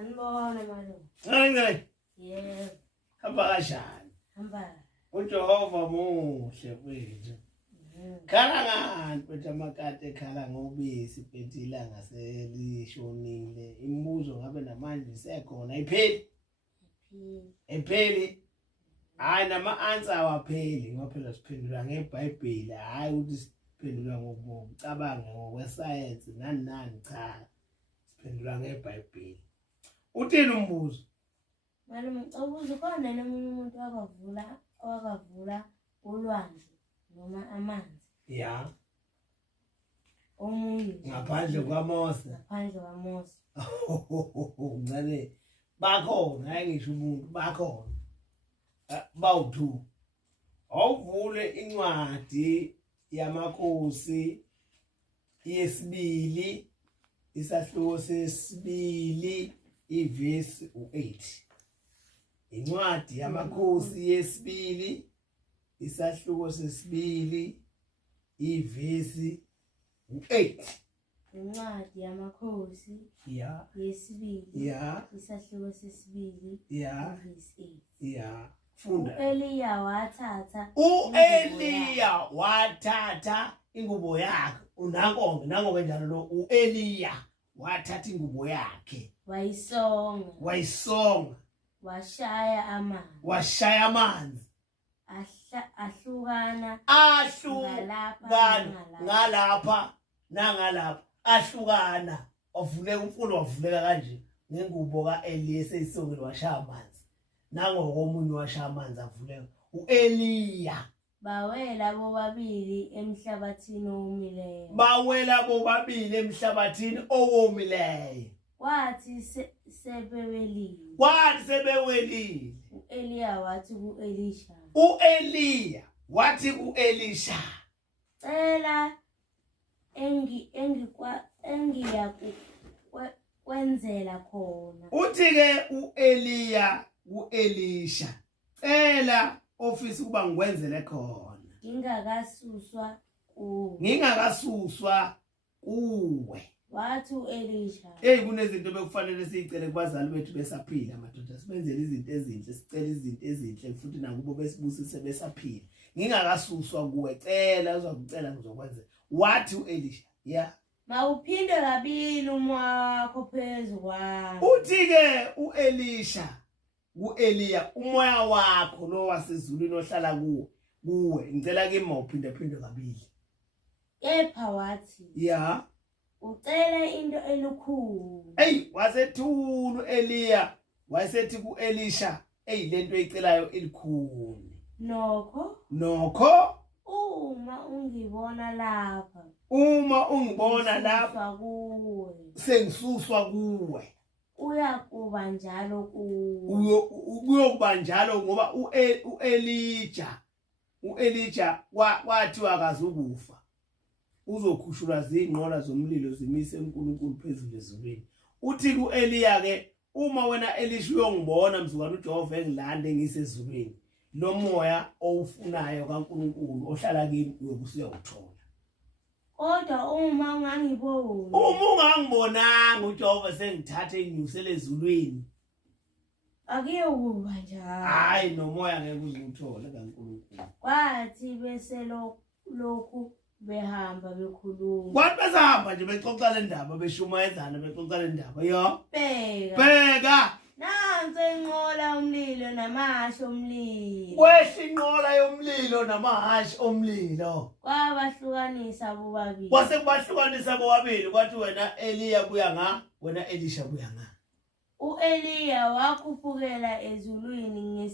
Sanibona malume. Ngane. Yebo. Hamba kanjani? Hamba. uJehova muhle wethu. Khala ngani bethu amakati ekhala ngobisi bethu ilanga selishonile. Imibuzo ngabe namanje isekhona ipheli? Ipheli. Hayi nama-answer awapheli ngoba phela siphendula ngeBhayibheli, hayi ukuthi siphendula ngokucabanga ngokwesayensi nani cha. Siphendula ngeBhayibheli. Uthini umbuzo? Malume ubuza khona nomunye umuntu wakavula ulwandle noma amanzi. Ya. Omunye Ngaphandle kwaMose. ngaphandle kwaMose. Ngane bakhona hayi ngisho umuntu bakhona. Bawu2. Awuvule incwadi yamakhosi yesibili isahluko sesibili ivesi u8. Incwadi yamakhosi yesibili isahluko sesibili ivesi u8. Incwadi yamakhosi Ya. yesibili Ya. isahluko sesibili Ya. ivesi 8. Ya. Funda. U-Eliya wathatha ingubo yakhe. Nango-ke njalo lo u-Eliya wathatha ingubo yakhe. Wayisonga. Washaya amanzi. Ahlukana ngalapha nangalapha. Ahlukana. Umfundo wavuleka kanje ngengubo ka-Eliya eseyisongile washaya amanzi. Nangokomunye washaya amanzi avuleka. U-Eliya. Bawela bobabili emhlabathini owomileyo. Kwathi sebewelile. U-Eliya wathi ku-Elisha. Cela engiyakwenzela khona. Uthi-ke u-Eliya ku-Elisha, cela ofisa ukuba ngikwenzele khona. Ngingakasuswa kuwe. Wathi u-Elisha. Kunezinto bekufanele siyicele kubazali bethu besaphila madoda. Sibenzele izinto ezinhle, sicele izinto ezinhle futhi nakubo besibusise besaphila. Ngingakasuswa kuwe, cela uzokucela ngizokwenzela. Wathi u-Elisha, ya. Mawuphinde kabili umoya wakho phezu kwami. Uthi-ke u-Elisha ku-Eliya, umoya wakho lo wasezulwini ohlala kuwe ngicela kimi mawuphinde kabili. Kepha wathi, ya. Ucele into elukhulu. Wasethula u-Eliya wayesethi ku-Elisha, lento oyicelayo elikhulu. Nokho uma ungibona lapha sengisuswa kuwe. Uyakuba njalo Kuyokuba njalo ngoba u-Elija wathi akazukufa. Uzokhushulwa zinqola zomlilo zimise uNkulunkulu phezulu ezulwini. Uthi ku-Eliya-ke, uma wena Elisha uyongibona mzukwane uJehova engilande ngisezulwini, lo moya owufunayo kaNkulunkulu ohlala kimi uyokuyawuthola. Kodwa uma ungangibonanga uJehova sengithathe nginyusele ezulwini, akuyokuba njalo. Hayi nomoya ngeke uzuthola kaNkulunkulu. Kwathi bese lokhu behamba bekhuluma. Kwathi besahamba nje bexoxa le ndaba beshumayezana bexoxa le ndaba. Yo. Bheka. Nansi inqola yomlilo namahhashi omlilo. Kwehla inqola yomlilo namahhashi omlilo. Kwabahlukanisa bobabili. Kwase kubahlukanisa bobabili kwathi wena Eliya buya nga, wena Elisha buya nga. U-Eliya wakhuphukela ezulwini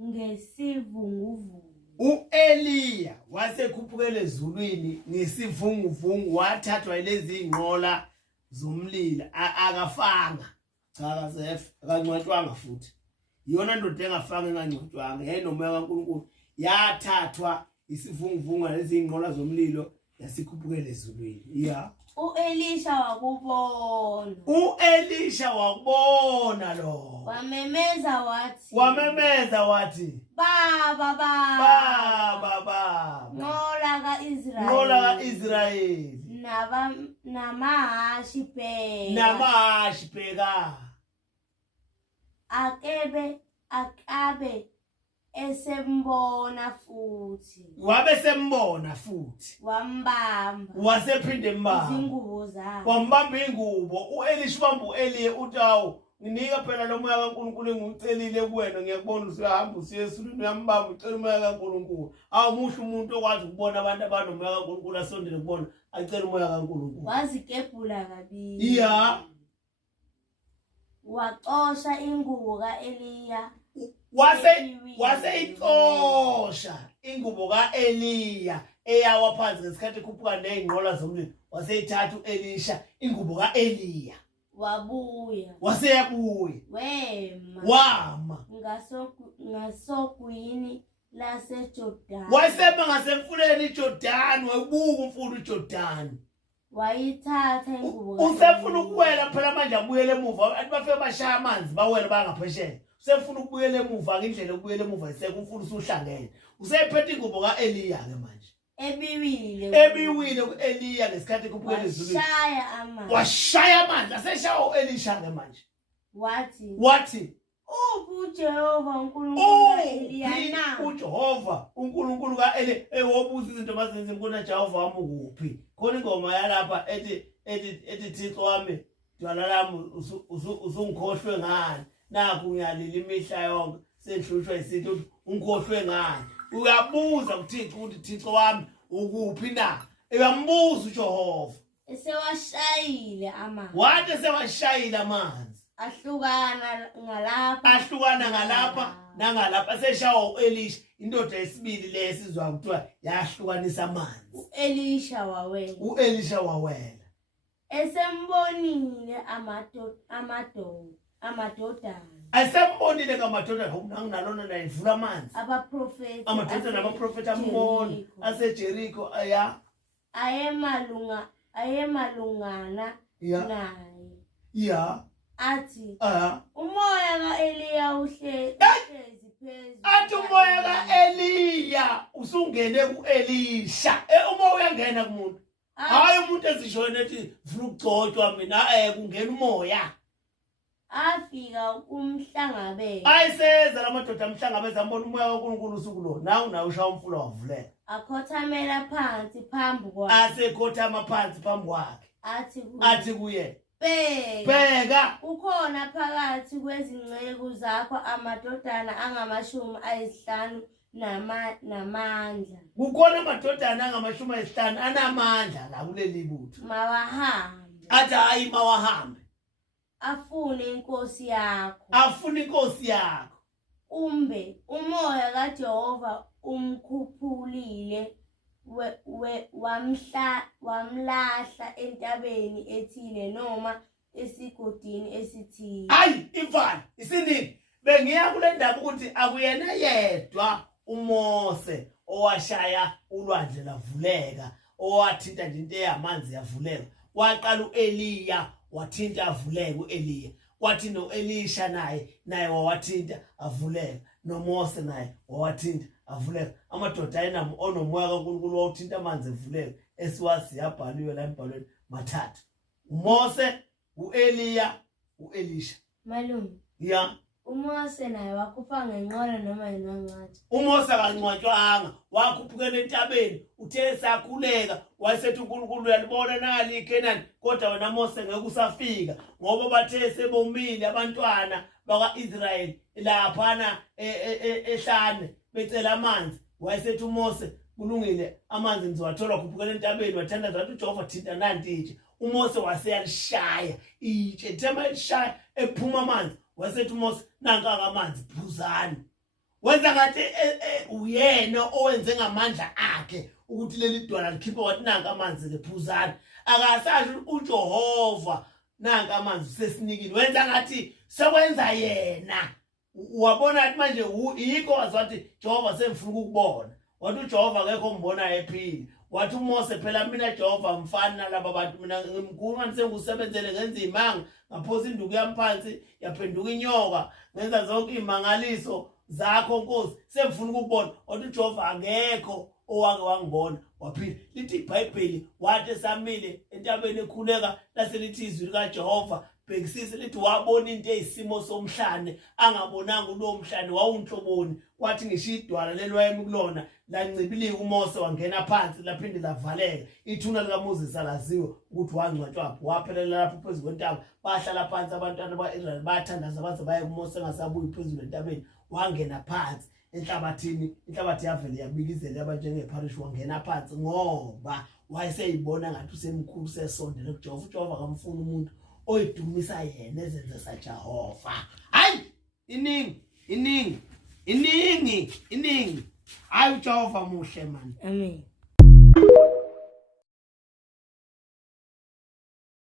ngesivunguvungu. U-Eliya wasekhuphukela ezulwini ngesivunguvungu wathathwa yilezi inqola zomlilo akafanga. Cha kasefe akangcwatshwanga futhi. Iyona ndoda engafanga engangcwatshwanga yayinomoya kaNkulunkulu yathathwa isivunguvungu lezi inqola zomlilo yasikhuphukela ezulwini. Ya. U-Elisha wakubona lo. Wamemeza wathi. Baba. Nqola ka-Israyeli. namahashi bheka namahashi bheka akabe esembona futhi wabe sembona futhi wambamba wasephinde mbamba izingubo zakhe wambamba ingubo uElisha ubamba uEliya utawu nginika phela lo moya kaNkulunkulu engumcelile kuwena ngiyakubona usihamba usiye esulwini uyambamba ucela umoya kaNkulunkulu awumusho umuntu okwazi ukubona abantu abanomoya kaNkulunkulu asondele kubona acela umoya kaNkulunkulu wazikebhula kabili waxosha ingubo kaEliya waseyixosha ingubo kaEliya eyawa phansi ngesikhathi ekhuphuka nezingqola zomlilo waseyithatha uElisha ingubo kaEliya wabuya waseyabuya wama ngasogwini laseJordani wayesema ngasemfuleni iJordani wayebuka umfula uJordani wayithatha ingubo usefuna ukuwela phela manje abuyele emuva athi bafike bashaya amanzi bawela bangaphesheya usefuna ukubuyela emuva indlela ukubuyela emuva iseke umfula usuhlangene usephethe ingubo kaEliya ke manje ebiwile kuEliya ngesikhathi kuphukela izulu washaya amanzi aseshaya uElisha ke manje wathi uJehova uNkulunkulu kaEliya uJehova uNkulunkulu kaEliya ewobuza izinto mazenze inkona Jehova wami ukuphi khona ingoma yalapha ethi Thixo wami dwala lami usungikhohlwe ngani naku ngiyalila imihla yonke sehlushwa isithi ungikhohlwe ngani uyabuza kuThixo ukuthi Thixo wami ukuphi na uyambuza uJehova esewashayile amanzi wathi sewashayile amanzi ahlukana ngalapha nangalapha seshawa uElisha indoda yesibili lesizwa kuthiwa yahlukanisa amanzi uElisha wawela esembonile amadodana asembonile ngamadodana ngokunalona nayivula amanzi amadodana abaprofeti ambona aseJeriko ayemalungana naye athi umoya kaEliya uhlezi phezulu athi umoya kaEliya usungene kuElisha umoya uyangena kumuntu hayi umuntu ezishona ethi ufuna ukugcotshwa mina kungena umoya afika umhlangabeza ayiseza lamadoda amhlangabeza ambona umoya kaNkulunkulu usukulo nawu ushaya umfula wavuleka akhothamela phansi phambi kwakhe asekhothama phansi phambi kwakhe athi kuye bheka ukhona phakathi kwezinceku zakho amadodana angama50 namandla kukhona amadodana angama50 anamandla la kuleli butho mawahambe athi hayi mawahambe afune inkosi yakho umbe umoya kaJehova umkhuphulile wamlahla entabeni ethile noma esigodini esithile hayi imfana isinini bengiya kule ndaba ukuthi akuyena yedwa uMose owashaya ulwandle lavuleka owathinta nje into eyamanzi yavuleka waqala uEliya wathinta avuleka uEliya kwathi noElisha naye wawathinta avuleka noMose naye wawathinta avuleka amadoda ayena onomoya kaNkulunkulu wawuthinta amanzi evuleka esiwazi yabhaliwe la embhalweni mathathu uMose uEliya uElisha malume uMose naye wakhupha ngenqola noma inqanqathi uMose akancwatshwanga wakhuphukela entabeni uthe sakhuleka wayesethi uNkulunkulu uyalibona nali iKenani kodwa wena Mose ngeke usafika ngoba bathe sebomile abantwana bakwaIsrayeli laphana ehlane becela amanzi wayesethi uMose kulungile amanzi ngizowathola ukhuphukela entabeni wathanda zathi uJehova thinta nanti itshe uMose waseyalishaya itshe thema lishaya ephuma amanzi wasethi uMose nanka amanzi phuzani wenza ngathi uyena owenze ngamandla akhe ukuthi leli dwala likhiphe wathi nanka amanzi lephuzani akasazi uJehova nanka amanzi sesinikile wenza ngathi sekwenza yena wabona athi manje yikho wathi Jehova semfuna ukubona wathi uJehova akekho umbona ephila wathi uMose phela mina Jehova mfana nalabo bantu mina ngimkhuluma ngisengusebenzele ngenza imanga ngaphosa induku yamphansi yaphenduka inyoka ngenza zonke imangaliso zakho Nkosi semfuna ukubona wathi uJehova akekho owake wangibona waphila lithi iBhayibheli wathi esamile entabeni ekhuleka laselithi izwi likaJehova bhekisisa lithi wabona into eyisimo somhlane angabonanga kulowo mhlane wawunhloboni kwathi ngisho idwala lelwayemi kulona lancibilika uMose wangena phansi laphinde lavaleka ithuna likaMoses alaziwe ukuthi wangcwatshwa waphelela lapho phezulu kwentaba bahlala phansi abantwana baIsrael bathandaza baze baye kuMose engasabuyi phezulu entabeni wangena phansi enhlabathini inhlabathi yavele yabikizela abanjengepharishi wangena phansi ngoba wayeseyibona ngathi usemkhulu sesondele kuJehova uJehova akamfuni umuntu oyidumisa yena ezenze saJehova hayi iningi hayi uJehova muhle man amen